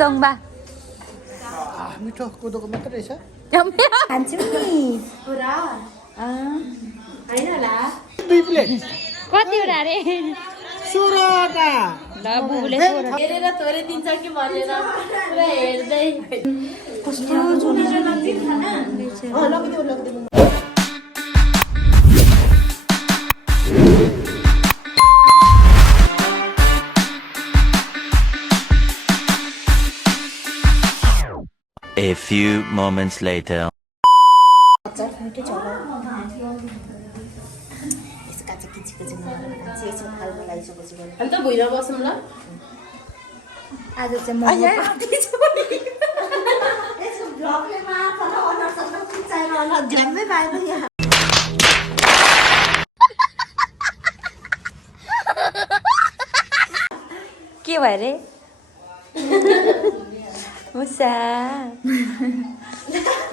तोङबा मिठो कोदोको मात्र रहेछ खान्छु नि पुरा हैन होला 2 प्लेट कतिवटा अरे 16टा ल बुबुले हेरेर थोरै दिन्छ कि भनेर पुरा हेर्दै कस्तो जुनी जुनी लगिदेऊ A few moments later. अन्त भुइँमा बसौँ ल आज चाहिँ म के भयो रे उषा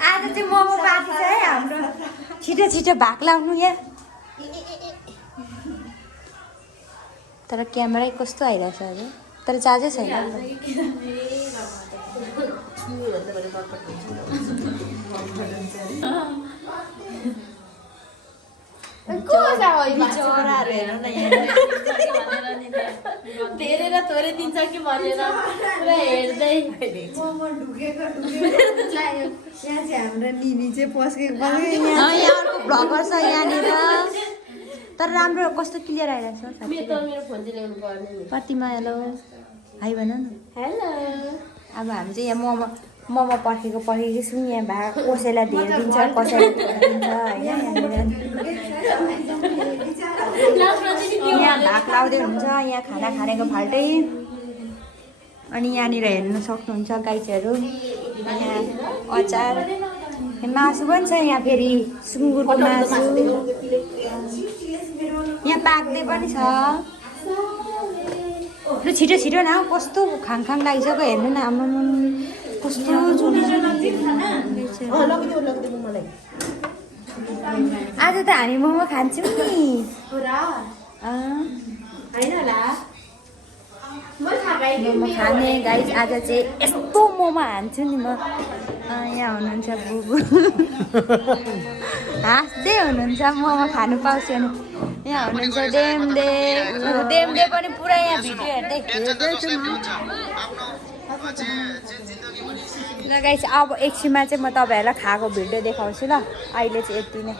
आज चाहिँ मोमो पार्टी छ है हाम्रो छिटो छिटो भाग लाउनु यहाँ तर क्यामेरै कस्तो आइरहेछ अरे तर चार्जै छैन हेरेर थोरै दिन्छ कि भनेर पुरा हेर्दै हाम्रो निनी चाहिँ पस्केको यहाँ अर्को भ्लगर छ यहाँनिर तर राम्रो कस्तो क्लियर आइरहेछ मेरो फोन चाहिँ ल्याउनु पर्ने नि प्रतिमा हेलो हाई भन न हेलो अब हामी चाहिँ यहाँ मोमो पर्खेको छौँ यहाँ भाग कसैलाई धेर दिन्छ कसैलाई धेर दिन्छ होइन यहाँ भाग लाउँदै हुन्छ यहाँ खाना खानेको फाल्टै अनि यहाँनिर हेर्नु सक्नुहुन्छ गाइजहरू यहाँ अचार मासु पनि छ यहाँ फेरि सुँगुरको मासु यहाँ पाक्दै पनि छ लु छिटो छिटो न कस्तो खाङ लागिसक्यो हेर्नु न हाम्रो कस्तो जुनी आज त हामी मोमो खान्छौँ नि पुरा हैन होला मोमो खाने गाइस आज चाहिँ यस्तो मोमो हान्छु नि म यहाँ हुनुहुन्छ बुबु हाँस्दै हुनुहुन्छ मोमो खानु पाउँछु भने यहाँ हुनुहुन्छ डेमडे पनि पुरा यहाँ भिडियो हेर्दैछु ल गाइस अब एकछिनमा चाहिँ म तपाईँहरूलाई खाएको भिडियो देखाउँछु ल अहिले चाहिँ यति नै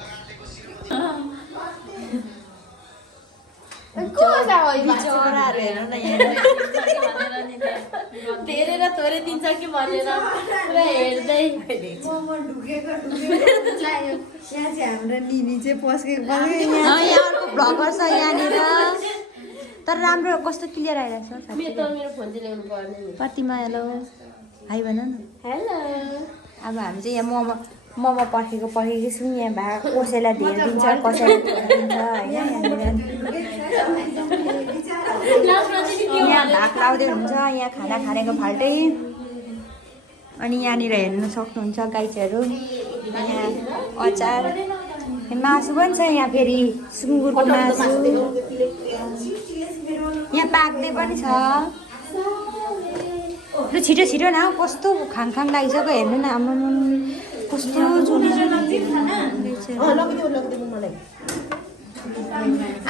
हेरेर थोरै दिन्छ कि भनेर पुरा हेर्दै हाम्रो निनी चाहिँ पस्केको यहाँ अर्को भ्लगर छ यहाँनिर तर राम्रो कस्तो क्लियर आइरहेछ मेरो फोन चाहिँ ल्याउनु पर्ने नि प्रतिमा हेलो हाई भन न हेलो अब हामी चाहिँ यहाँ मोमो पर्खेको छौँ यहाँ भाग कसैलाई धेर दिन्छ कसैलाई धेर दिन्छ होइन यहाँ भाग लाउँदै हुन्छ यहाँ खाना खानेको फाल्टै अनि यहाँनिर हेर्नु सक्नुहुन्छ गाइजहरू यहाँ अचार मासु पनि छ यहाँ फेरि सुँगुरको मासु यहाँ पाक्दै पनि छ लु छिटो छिटो न कस्तो खाङ लागिसक्यो हेर्नु न हाम्रो कस्तो जुनी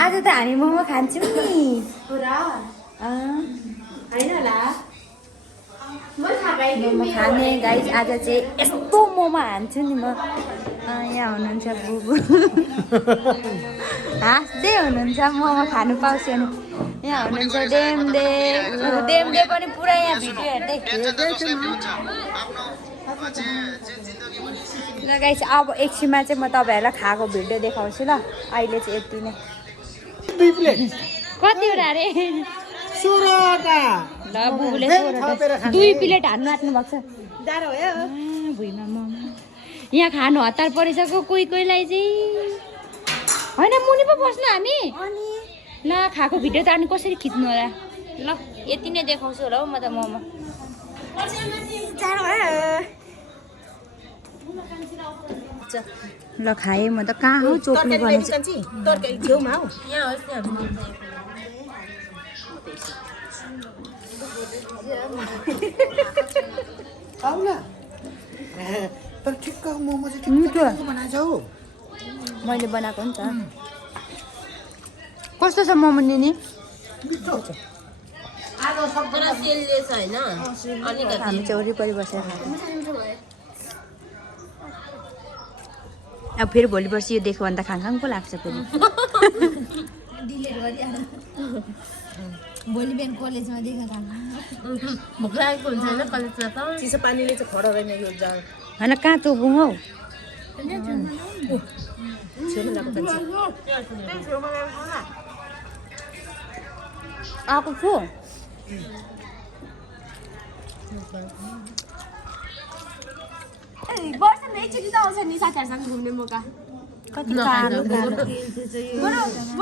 आज त हामी मोमो खान्छौँ नि पुरा हैन होला मोमो खाने गाइस आज चाहिँ यस्तो मोमो हान्छु नि म यहाँ हुनुहुन्छ बुबु हाँस्दै हुनुहुन्छ मोमो खानु पाउँछु भने यहाँ हुनुहुन्छ डेमडे पनि पुरा यहाँ भिडियो हेर्दैछु ल गाइस अब एकछिनमा चाहिँ म तपाईँहरूलाई खाएको भिडियो देखाउँछु ल अहिले चाहिँ यति नै 2 प्लेट कतिवटा अरे 16टा ल बुबुले 2 प्लेट हान्नु आँट्नु भएको छ जाडो भयो भुइँमा मोमो यहाँ खानु हतार परिसक्यो कोहीलाई चाहिँ होइन मुनि पो बस्नु हामी ल खाएको भिडियो त अनि कसरी खिच्नु होला ल यति नै देखाउँछु होला हौ म त मोमो ल खाएँ म त कहाँ हौ चोप्नु पर्ने यहाँ खाऊ न तर ठिक्क मोमो चाहिँ मिठो। ठिक्क बनाएछ हौ मैले बनाएको नि त कस्तो छ मोमो निनी मिठो छ आज सब तर तेलले छ हैन अलिकति हामी चाहिँ वरिपरि बसेर खान्छौँ अब फेरि भोलि पर्सि यो देख्यो भने त खाङ पो लाग्छ फेरि भोलि बिहान कलेजमा देखेर भोक लागेको हुन्छ हैन कलेजमा त चिसो पानीले चाहिँ खडा रहेन यो जाँड होइन कहाँ तोबुङ हौ छेउमा लगाएको आएको छु वर्षमा एकचोटि त आउँछ नि साथीहरूसँग घुम्ने मौका कति कालो कालो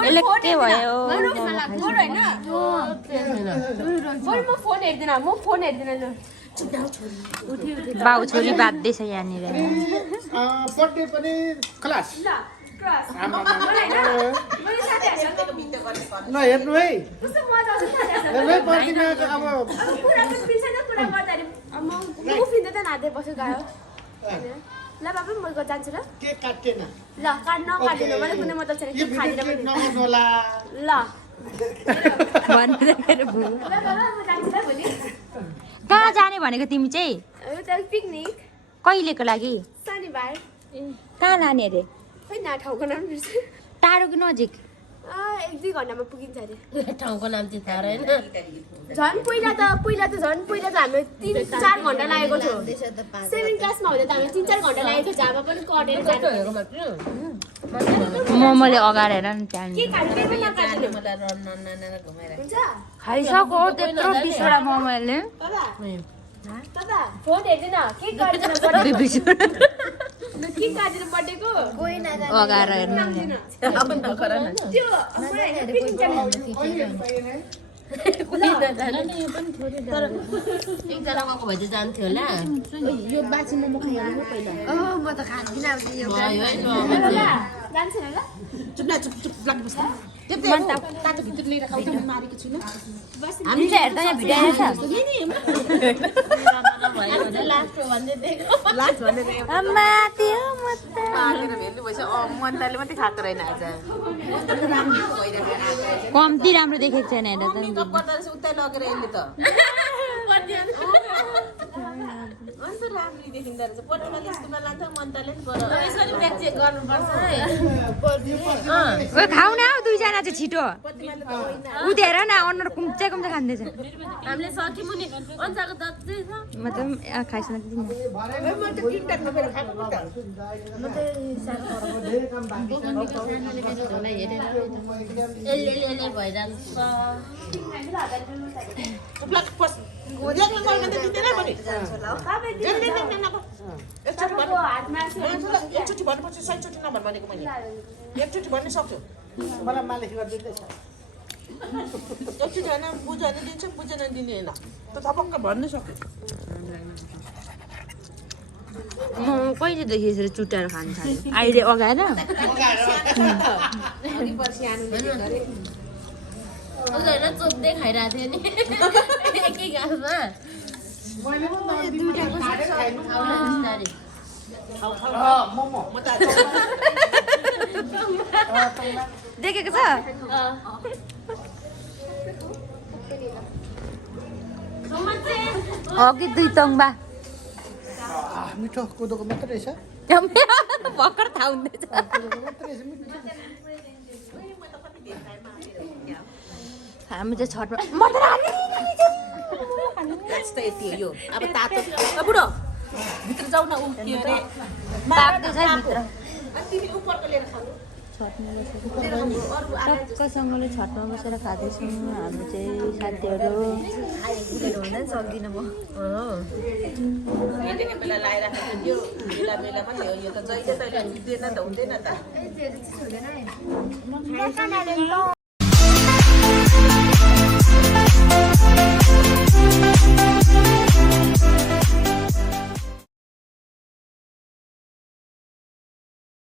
यसले के भयो बरु हैन बरु म फोन हेर्दिनँ लु बाउ छोरी बाध्दैछ यहाँनिर बर्थडे पनि क्लास ल हेर्नु है हेर्नु है पर्दिमा अब ल बाबु म जान्छु ल केक काटेन ल काट्दिनँ मलाई कुनै मतलब छैन यो के खाँदिनँ भिडियो पनि क्लिप नगर्नु होला ल भन्दाखेरि ल बाबा म जान्छु ल भोलि कहाँ जाने भनेको तिमी चाहिँ एउटा पिकनिक कहिलेको लागि शनिबार कहाँ लाने अरे खै न ठाउँको नाम बिर्स टाढो कि नजिक 1-2 घन्टामा पुगिन्छ अरे ठाउँको नाम चाहिँ थाहा रहेन झन् पहिला त हामी 3-4 घन्टा लागेको थियो 7 क्लासमा हुँदा त हामी 3-4 घन्टा लागेको थियो जामा पनि कटेर मोमोले अगाडि हेर नि त्यहाँ के खानु हुन्छ खाइसक्यो त्यत्रो 20वटा मोमोले दादा फोन हेर्दिन के गर्दिन के काटेर बर्थडेको अगाएर हेर्नु नि त्यो एकजना गएको भए चाहिँ जान्थ्यो होला यो बासी मोमो खाइहाल्नु पहिला म त खान्दिनँ अब यो जान्छ ल चुप लाग्नु बस्छ तातो भित्र लिएर खाउँछ मारेको छुइनँ हामी चाहिँ हेर्दा यहाँ भिडियो आएछ लास्ट भन्दै दिएको अम्मा त्यो म त भेल्नु भएछ मनताले मात्रै खाएको रहेन आज कम्ती राम्रो देखेको छैन हेर्दा त मेकअप गर्दा रहेछ उतै लगेर यसले त अन्त राम्ररी देखिँदो रहेछ पटुमाले स्कुलमा लान्छ मनताले नि यसरी ब्याग चेक गर्नुपर्छ है ओ खाऊ न हौ दुईजना चाहिँ छिटो उधेर न अनुहार कुम्चे खाँदैछ हामीले सक्यौँ नि अन्साको दत्तै छ म त खाइसन यसले भइरहेको एकचोटि भन्नुपर्छ 60 नभन भनेको मैले एकचोटि भन्नु सक्छु मलाई मालिक गरिदिँदैछ एकचोटि होइन बुझेन दिन्छ बुझेन दिने होइन त थपक्क भन्नु सक्छु म कहिलेदेखि यसरी चुटाएर खानु थाल्यो अहिले अगाएर चोप्दै खाइरहेको थियो नि एकै गाउँमा मैले पनि दुईटा खाएर खाइनु मोमो म त देखेको छ अघि 2 तङ्बा मिठो कोदोको मात्रै रहेछ भर्खर थाहा हुँदैछ हामी चाहिँ छटमा यस्तो यति हो यो अब तातो बुढो भित्र जाऊ न ऊ के अरे ताप्दैछ भित्र तिमी उपरको लिएर खानु टक्कसँगले छतमा बसेर खाँदैछौँ हामी चाहिँ साथीहरू सक्दिनँ म यतिकै बेला लगाइराखेको थियो बेला बेलामा नि यो त जहिले तहिले हुँदैन त